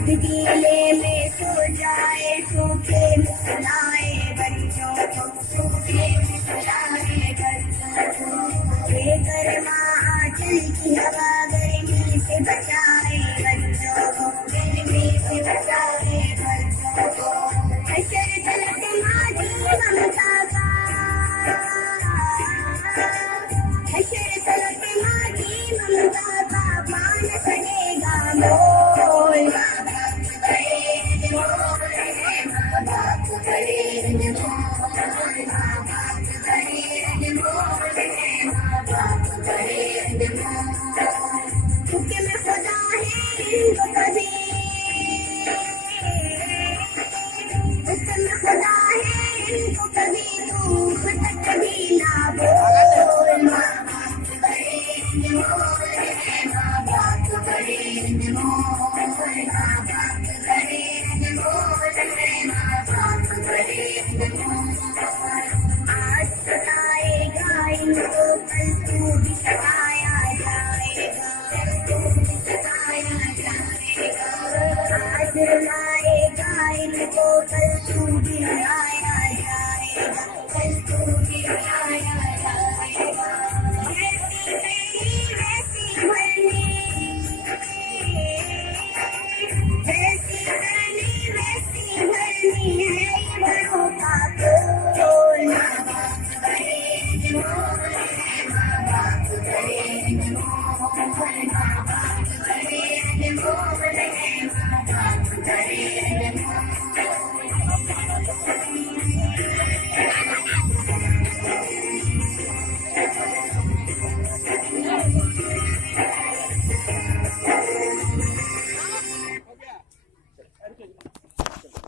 गीले में सो जाए, सूखे मिलाए बच्चों को, सूखे मिलाए बच्चों को, लेकर माँ आंचल की हवा गर्मी से बचाए बच्चों को, गर्मी से बचाए बच्चों को। हशर तलत माझी ममता का, हशर तलत माझी ममता का पान सड़ेगा मोल। हुक्म खुदा है इनको कभी, हुक्म खुदा है इनको कभी धूप तक भी ना बोल। माँ बाप करेंगे मोल, माँ बाप करेंगे मोल, माँ बाप करेंगे मोल, माँ बाप करेंगे मोल। आज सताएगा इनको कल तू भी सताया जाएगा, कल तू भी सताया जाएगा। आज रुलाएगा इनको कल तू भी रुलाया जाएगा, कल तू भी रुलाया जाएगा। जैसी पहली वैसी भरनी, जैसी पहली वैसी भरनी है ये बड़ों का बोल। माँ बाप करेंगे मोल, माँ बाप करेंगे मोल, माँ बाप करेंगे मोल, माँ बाप करेंगे मोल।